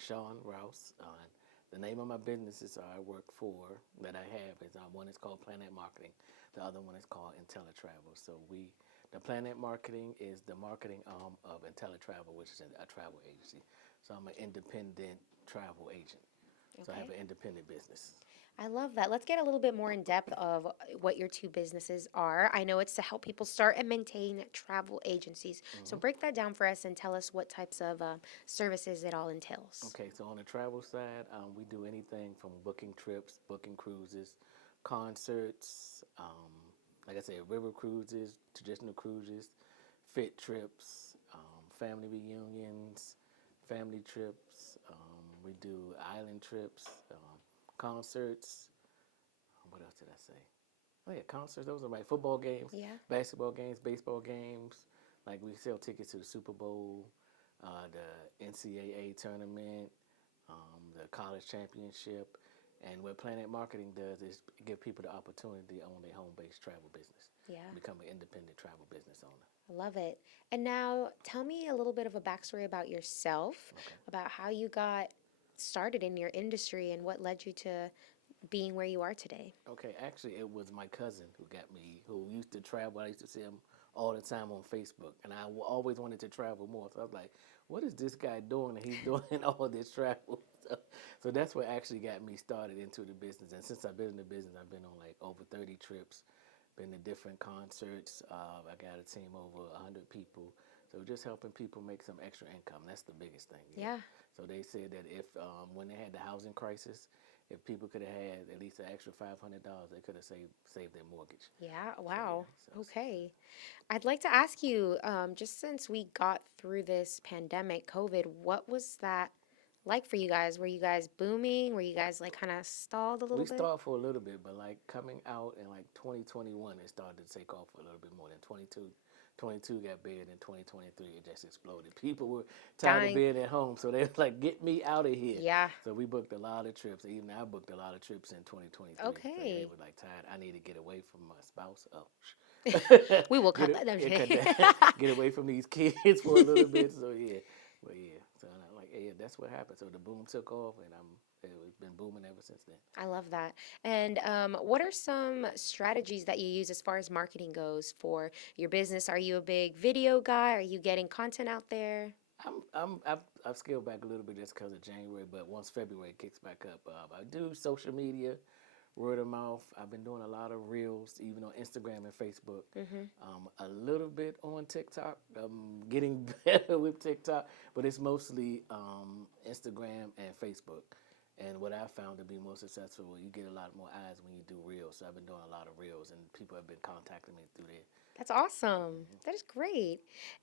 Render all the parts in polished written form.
is Shawn Rouse. The name of my businesses I work for that I have is one is called Planet Marketing. The other one is called IntelliTravel. So the Planet Marketing is the marketing arm of IntelliTravel, which is a travel agency. So I'm an independent travel agent. So I have Okay. an independent business. I love that. Let's get a little bit more in depth of what your two businesses are. I know it's to help people start and maintain travel agencies. So Hmm. break that down for us and tell us what types of services it all entails. Okay, so on the travel side, we do anything from booking trips, booking cruises, concerts, like I said, river cruises, traditional cruises, fit trips, family reunions, family trips. We do island trips, concerts. What else did I say? Oh yeah, concerts. Those are right. Football games, Yeah. basketball games, baseball games. Like we sell tickets to the Super Bowl, the NCAA tournament, the college championship. And what Planet Marketing does is give people the opportunity to own their home-based travel business, Yeah. become an independent travel business owner. I love it. And now tell me a little bit of a backstory about yourself, Okay. about how you got started in your industry and what led you to being where you are today. Okay, actually, it was my cousin who got me, who used to travel. I used to see him all the time on Facebook, and I always wanted to travel more. So I was like, what is this guy doing? And he's doing all this travel. So that's what actually got me started into the business. And since I've been in the business, I've been on like over 30 trips, been to different concerts. I got a team over 100 people. So just helping people make some extra income. That's the biggest thing. Yeah. Yeah. So they said that if when they had the housing crisis, if people could have had at least an extra $500, they could have saved their mortgage. Yeah. So Wow. yeah. Okay. I'd like to ask you, just since we got through this pandemic, COVID, what was that like for you guys? Were you guys booming? Were you guys like kind of stalled a little We bit? started for a little bit, but like coming out in like 2021, it started to take off a little bit more than 22 got bigger than 2023. It just exploded. People were tired of Dying. being at home, so they were like, "Get me out of here." Yeah. So we booked a lot of trips. Even I booked a lot of trips in 2023. So they Okay. were like tired. I need to get away from my spouse. Oh, We will get cut it, that. No, I'm just yeah, cut kidding. that. Get away from these kids for a little bit. So yeah, but yeah. So I'm like, yeah, that's what happened. So the boom took off, and it's been booming ever since then. I love that. And what are some strategies that you use as far as marketing goes for your business? Are you a big video guy? Are you getting content out there? I've scaled back a little bit just because of January, but once February kicks back up, I do social media, word of mouth. I've been doing a lot of reels, even on Instagram and Facebook. Mm-hmm. A little bit on TikTok. I'm getting better with TikTok, but it's mostly Instagram and Facebook. And what I found to be most successful, you get a lot more eyes when you do reels. So I've been doing a lot of reels, and people have been contacting me through there. That's awesome. That is great.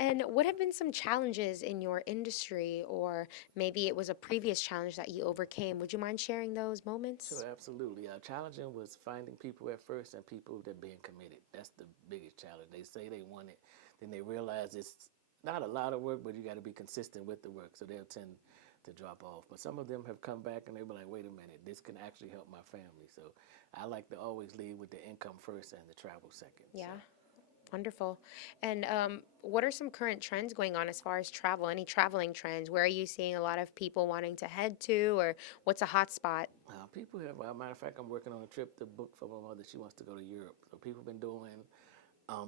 And what have been some challenges in your industry, or maybe it was a previous challenge that you overcame? Would you mind sharing those moments? Sure, absolutely. Challenging was finding people at first and people that being committed. That's the biggest challenge. They say they want it, then they realize it's not a lot of work, but you got to be consistent with the work. So they'll tend to drop off. But some of them have come back and they were like, wait a minute, this can actually help my family. So I like to always lead with the income first and the travel second. So Yeah. Wonderful. And what are some current trends going on as far as travel? Any traveling trends? Where are you seeing a lot of people wanting to head to, or what's a hot spot? people have, matter of fact, I'm working on a trip to book for my mother. She wants to go to Europe. So people have been doing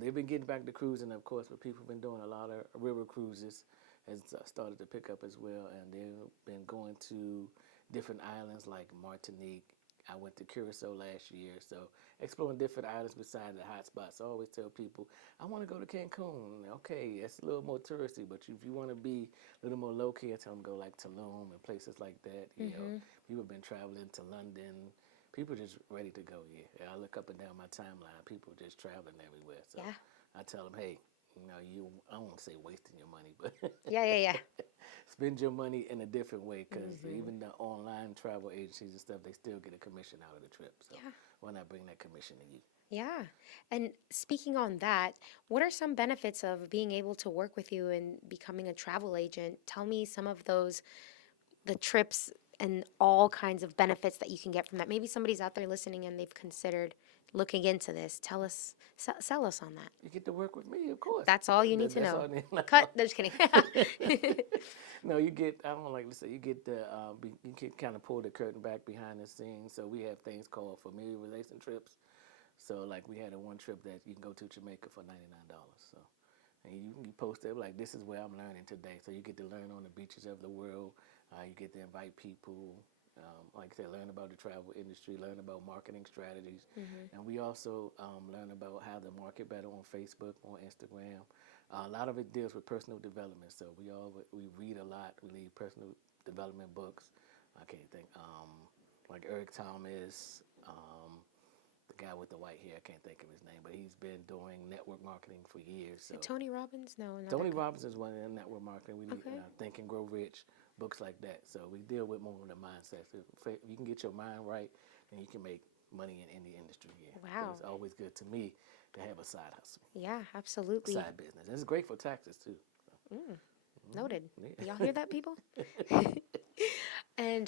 they've been getting back to cruising, of course, but people have been doing a lot of river cruises. Has started to pick up as well, and they've been going to different islands like Martinique. I went to Curacao last year, so exploring different islands besides the hot spots. I always tell people, I want to go to Cancun. Okay, it's a little more touristy, but if you want to be a little more low key, I tell them go like Tulum and places like that. Mm-hmm. People have been traveling to London. People just ready to go. Yeah, I look up and down my timeline. People just traveling everywhere. So Yeah. I tell them, hey, I don't want to say wasting your money, but Yeah, yeah, yeah. spend your money in a different way because Mm-hmm. even the online travel agencies and stuff, they still get a commission out of the trip. So Yeah. why not bring that commission to you? Yeah. And speaking on that, what are some benefits of being able to work with you and becoming a travel agent? Tell me some of those, the trips and all kinds of benefits that you can get from that. Maybe somebody's out there listening and they've considered looking into this. Tell us, sell us on that. You get to work with me, of course. That's all you need to That's know. all I need. Cut. No, just kidding. No, you get. I don't like to say. You get the. You can kind of pull the curtain back behind the scenes. So we have things called familiarization trips. So like we had a one trip that you can go to Jamaica for $99. So, and you post it like, this is where I'm learning today. So you get to learn on the beaches of the world. You get to invite people. Like I said, learn about the travel industry, learn about marketing strategies, and we also learn about how to market better on Facebook, on Instagram. A lot of it deals with personal development. So we read a lot. We read personal development books. I can't think. Like Eric Thomas, the guy with the white hair. I can't think of his name, but he's been doing network marketing for years. So Tony Robbins? No, not Tony that guy. Robbins is one of the network marketing. We Okay. Think and Grow Rich, books like that. So we deal with more of the mindset. So if you can get your mind right, then you can make money in any industry here. Wow. It's always good to me to have a side hustle, Yeah, absolutely. side business. And it's great for taxes too. Noted. Yeah. Y'all hear that, people? And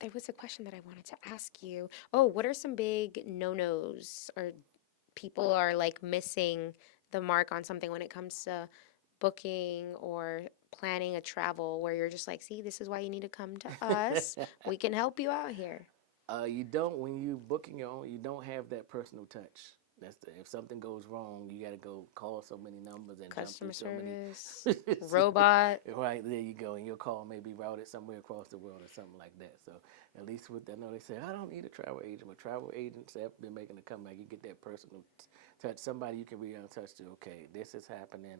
there was a question that I wanted to ask you. Oh, what are some big no-nos or people are like missing the mark on something when it comes to booking or planning a travel where you're just like, see, this is why you need to come to us. We can help you out here. You don't, when you booking your own, you don't have that personal touch. If something goes wrong, you got to go call so many numbers and Customer jump through service, so many. robot. Right, there you go. And your call may be routed somewhere across the world or something like that. So at least with that, I know they say, I don't need a travel agent, but travel agents have been making a comeback. You get that personal touch, somebody you can be in touch to. Okay, this is happening.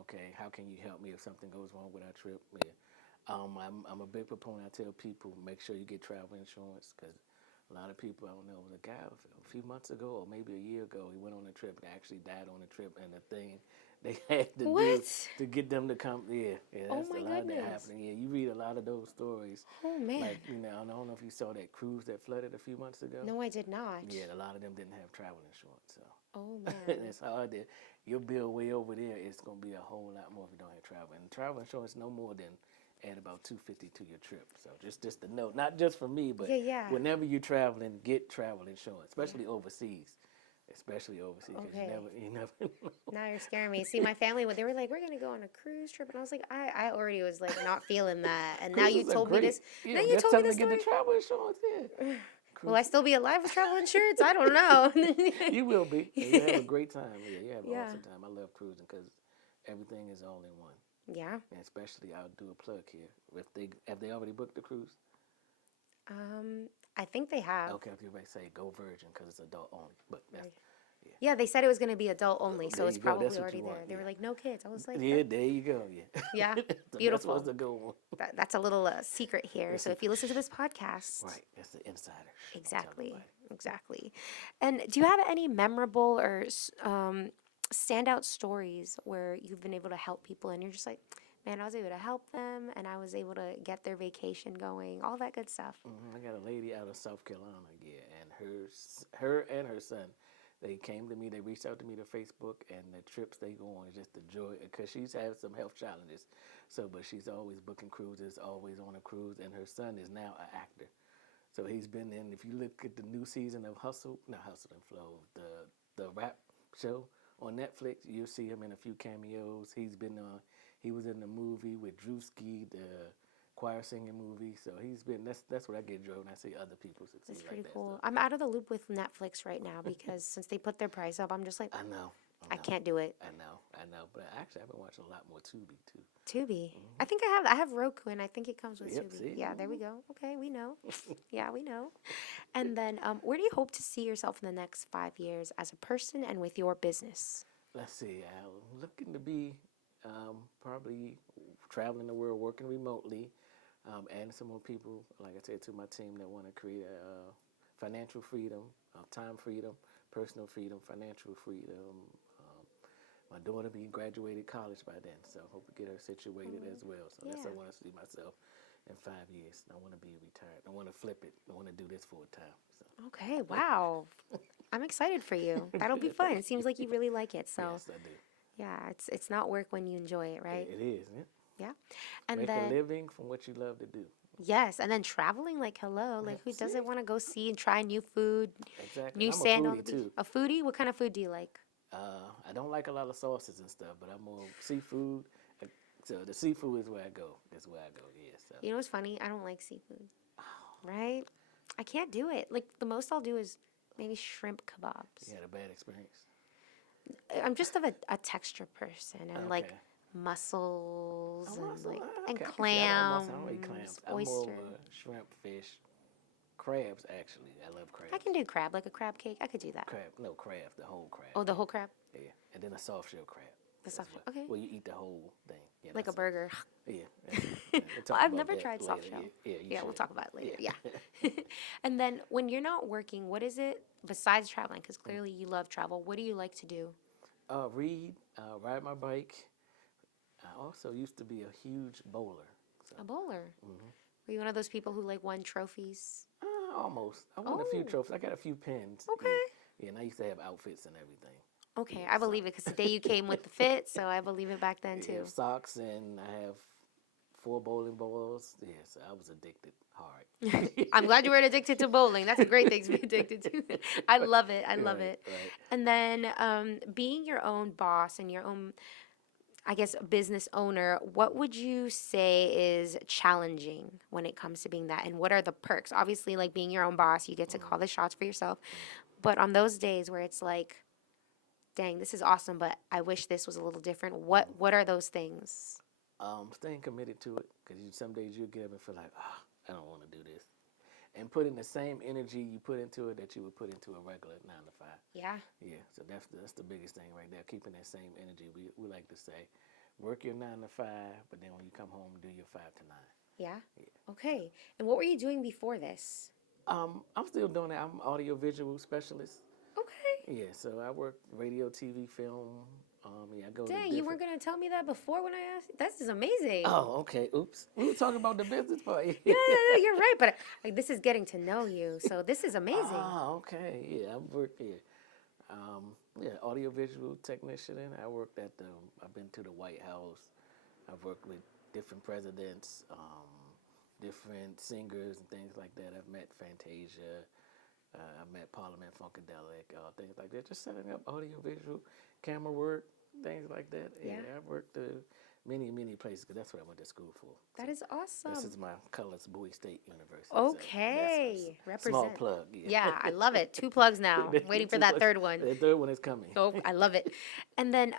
Okay, how can you help me if something goes wrong with our trip? Yeah. I'm a big proponent. I tell people, make sure you get travel insurance because a lot of people, I don't know, it was a guy a few months ago or maybe a year ago, he went on a trip and actually died on the trip, and the thing they had to do to get them to come, that's Oh a my lot of that goodness. happening. Yeah, you read a lot of those stories. Oh man. Like, I don't know if you saw that cruise that flooded a few months ago. No, I did not. Yeah, a lot of them didn't have travel insurance, so. Oh man. It's hard to, your bill way over there, it's going to be a whole lot more if you don't have travel. And travel insurance no more than add about $250 to your trip. So just a note, not just for me, but Yeah. whenever you're traveling, get travel insurance, especially overseas. Especially overseas, because Okay. you never know. Now you're scaring me. See, my family, when they were like, we're going to go on a cruise trip. And I was like, I already was like not feeling that. And now you Cruises are told me great. this. Yeah, Now you just told tell me them this to get the story. travel insurance, yeah. Will I still be alive with travel insurance? I don't know. You will be. You have a great time. Yeah, you have an Yeah. awesome time. I love cruising because everything is all in one. Yeah. And especially, I'll do a plug here. Have they already booked the cruise? I think they have. Okay, if you may say go Virgin because it's adult only, but that's, Right. Yeah, they said it was going to be adult only, so There it's you go. probably That's what already you there. want, They were yeah. like, no kids. I was like, yeah, there you go. Yeah, Yeah, That's beautiful. what's the good one. That's a little secret here. That's So a- if you listen to this podcast, Right, that's the insider. Don't tell exactly, nobody. exactly. And do you have any memorable or standout stories where you've been able to help people and you're just like, man, I was able to help them and I was able to get their vacation going, all that good stuff. I got a lady out of South Carolina, yeah, and her and her son, they came to me. They reached out to me to Facebook, and the trips they go on is just a joy because she's had some health challenges. So, but she's always booking cruises, always on a cruise, and her son is now an actor. So he's been in. If you look at the new season of Hustle and Flow, the rap show on Netflix, you'll see him in a few cameos. He was in the movie with Drewski, the choir singing movie. So he's been. That's what I get joy when I see other people succeed That's like pretty that. cool. So. I'm out of the loop with Netflix right now because since they put their price up, I'm just like, I know. I can't do it. I know. But actually, I've been watching a lot more Tubi too. Tubi. I think I have Roku and I think it comes with Yep, Tubi. see? Yeah, there we go. Okay, we know. Yeah, we know. And then where do you hope to see yourself in the next 5 years as a person and with your business? Let's see. I'm looking to be probably traveling the world, working remotely, adding some more people, like I said, to my team that want to create financial freedom, time freedom, personal freedom, financial freedom. My daughter be graduated college by then, so I hope to get her situated as well. So that's how I want to see myself in 5 years. I want to be retired. I want to flip it. I want to do this full time. So. Okay, wow. I'm excited for you. That'll be fun. It seems like you really like it. So Yes, I do. yeah, it's not work when you enjoy it, right? It is. Yeah. Yeah. And Make then a living from what you love to do. Yes, and then traveling, like, hello, like, who See? doesn't want to go see and try new food, Exactly. new I'm a sand on the foodie beach? too. A foodie? What kind of food do you like? I don't like a lot of sauces and stuff, but I'm more seafood. uh, So the seafood is where I go. That's where I go. Yeah. So You know what's funny? I don't like seafood, right? I can't do it. Like, the most I'll do is maybe shrimp you kebabs. had a bad experience. I'm just of a texture person and like Okay. mussels and Also, like and okay, I can see. I don't eat clams, clams. I'm more of oyster. a shrimp, fish, crabs. Actually, I love I crabs. can do crab, like a crab cake. I could do that. Crab, no crab, the whole crab. Oh, the whole crab? Yeah, and then a soft shell crab The as soft well. shell. Okay. Well, you eat the whole thing. Yeah, Like a that's burger. it. Yeah, we'll Well, talk I've about never that tried later. soft shell. Yeah, you Yeah, we'll should. talk about it later. Yeah. Yeah. And then when you're not working, what is it besides traveling? Because clearly you love travel. What do you like to do? Read, ride my bike. I also used to be a huge bowler. So A bowler. Were you one of those people who like won trophies? almost. I won a few Oh, trophies. I got a few pins. Yeah, okay. yeah, and I used to have outfits and everything. Okay, Yeah, I so believe it because today you came with the fit, so I believe it back then I too. have socks and I have 4 bowling balls. Yeah, so I was addicted hard. I'm glad you weren't addicted to bowling. That's a great thing to be addicted to. I love it. I love Right, it. right. And then being your own boss and your own, I guess, business owner, what would you say is challenging when it comes to being that? And what are the perks? Obviously, like being your own boss, you get to call the shots for yourself. But on those days where it's like, dang, this is awesome, but I wish this was a little different. What are those things? Staying committed to it because some days you'll get up and feel like, I don't want to do this. And putting the same energy you put into it that you would put into a regular 9 to 5. Yeah. Yeah, so that's the biggest thing right there. Keeping that same energy. We like to say, work your 9 to 5, but then when you come home, do your 5 to 9. Yeah. Yeah. Okay. And what were you doing before this? I'm still doing that. I'm an audiovisual specialist. Okay. Yeah, so I work radio, TV, film. Yeah, I go to Dang, you different. weren't gonna tell me that before when I asked. This is amazing. Oh, okay. Oops. We were talking about the business part. Yeah, you're right. But like, this is getting to know you, so this is amazing. Oh, okay. Yeah, I work here. Yeah, audiovisual technician. I worked at I've been to the White House. I've worked with different presidents, different singers and things like that. I've met Fantasia. I've met Parliament-Funkadelic, things like that. Just setting up audiovisual, camera work, things like that. Yeah, Yeah. I've worked many, many places because that's what I went to school for. That is awesome. This is my colors, Bowie State University. So Okay, that's a small represent. plug. Yeah, I love it. 2 plugs now. I'm waiting for that third one. The third one is coming. Oh, I love it. And then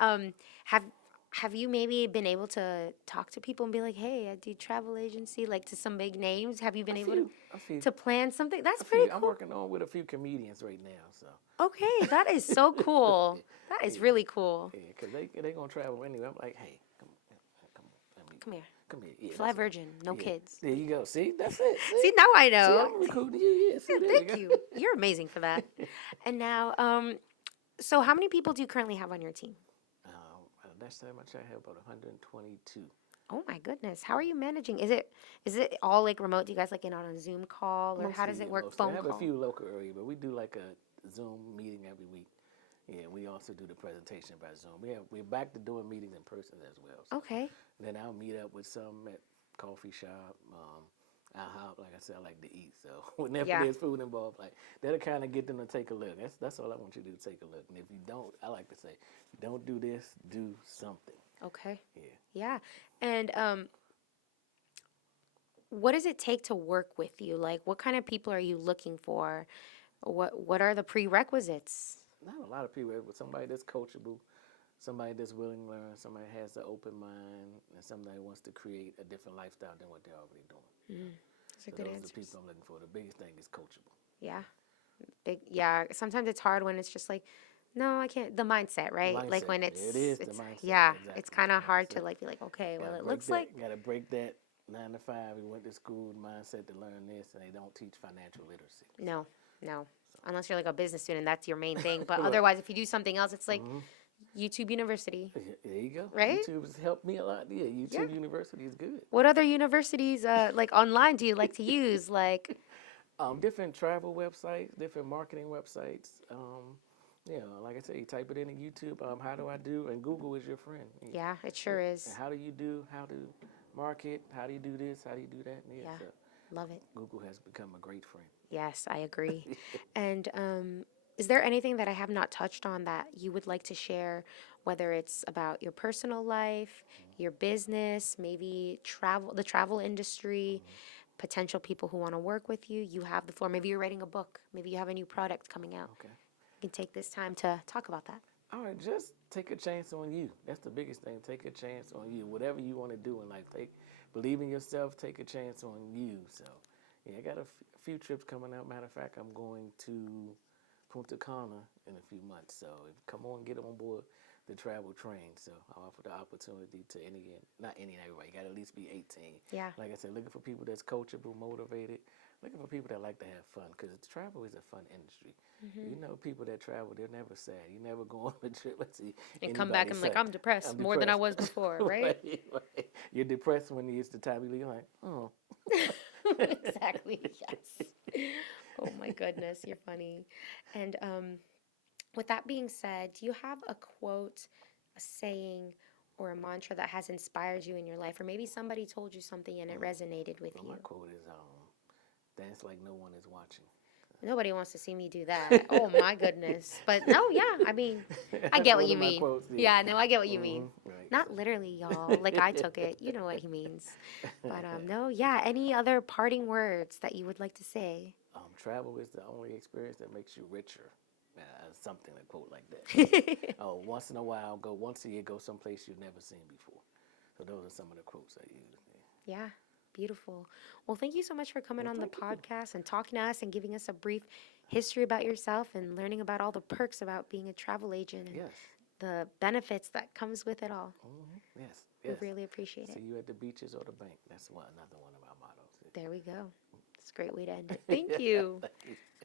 have you maybe been able to talk to people and be like, hey, I do travel agency, like to some big names? Have you been able A few. to plan something? That's A pretty few. I'm cool. working on with a few comedians right now. So Okay, that is so cool. That is really cool. yeah, because they gonna travel anyway. I'm like, hey, come on, Come here. come here. Yeah, Fly that's what- virgin, no yeah. kids. There you go. See, that's it. See, now I See, know. I'm recruiting you. Yeah, see, there Thank go. you. You're amazing for that. And now, so how many people do you currently have on your team? Last time I checked, I have about 122. Oh my goodness. How are you managing? Is it all like remote? Do you guys like get on a Zoom call or how does it work? Mostly. Phone I have call? a few local area, but we do like a Zoom meeting every week. Yeah, we also do the presentation by Zoom. We're back to doing meetings in person as well. So Okay. then I'll meet up with some at coffee shop. Like I said, I like to eat. So whenever Yeah. there's food involved, like that'll kind of get them to take a look. That's all I want you to do, take a look. And if you don't, I like to say, don't do this, do something. Okay. Yeah. Yeah. And what does it take to work with you? Like what kind of people are you looking for? What are the prerequisites? Not a lot of people, but somebody that's coachable, somebody that's willing to learn, somebody has an open mind, and somebody wants to create a different lifestyle than what they're already doing. That's a So good those are answer. the people I'm looking for. The biggest thing is coachable. Yeah. Yeah. Sometimes it's hard when it's just like, no, I can't. The mindset, right? Like Mindset. when it's, It is the it's mindset. yeah, Exactly. it's kind of hard to Mindset. like be like, okay, well, Gotta it break looks that- like, Gotta break that 9 to 5. We went to school mindset to learn this, and they don't teach financial literacy. no, unless you're like a business student, that's your main thing. But Right. otherwise, if you do something else, it's like YouTube University. There you go. Right? YouTube has helped me a lot. Yeah, YouTube University is good. What other universities, like online, do you like to use? Like, Different travel websites, different marketing websites. Like I said, you type it in YouTube. How do I do? And Google is your friend. yeah, it sure is. And how do you do? How to market? How do you do this? How do you do that? Yeah. Yeah. So Love it. Google has become a great friend. Yes, I agree. And is there anything that I have not touched on that you would like to share, whether it's about your personal life, your business, maybe travel, the travel industry, potential people who want to work with you? You have the floor. Maybe you're writing a book. Maybe you have a new product coming out. Okay. You can take this time to talk about that. All right, just take a chance on you. That's the biggest thing. Take a chance on you. Whatever you want to do in life, believe in yourself. Take a chance on you. So, yeah, I got a few trips coming out. Matter of fact, I'm going to Punta Cana in a few months. So, come on, get on board the travel train. So, I offer the opportunity to not any and everybody. You got to at least be 18. Yeah. Like I said, looking for people that's coachable, motivated. Looking for people that like to have fun, because travel is a fun industry. You know, people that travel, they're never sad. You never go on a trip. Let's see. And come back and like, I'm depressed more than I was before, right? Right. You're depressed when it's the time you leave. You're like, oh. Exactly, yes. Oh my goodness, you're funny. And with that being said, do you have a quote, a saying, or a mantra that has inspired you in your life? Or maybe somebody told you something and it resonated with you? My quote is, dance like no one is watching. Nobody wants to see me do that. Oh my goodness. But no, yeah, I mean, I get what you mean. Quotes, yeah, no, I get what you mean. Right. Not literally, y'all. Like I took it. You know what he means. But no, yeah, any other parting words that you would like to say? Travel is the only experience that makes you richer. Something a quote like that. Once in a while, once a year, go someplace you've never seen before. So those are some of the quotes I use. Yeah. Beautiful. Well, thank you so much for coming on the podcast and talking to us and giving us a brief history about yourself and learning about all the perks about being a travel agent and the benefits that comes with it all. Yes. We really appreciate it. See you at the beaches or the bank. That's another one of our mottos. There we go. It's a great way to end it. Thank you. Thank you.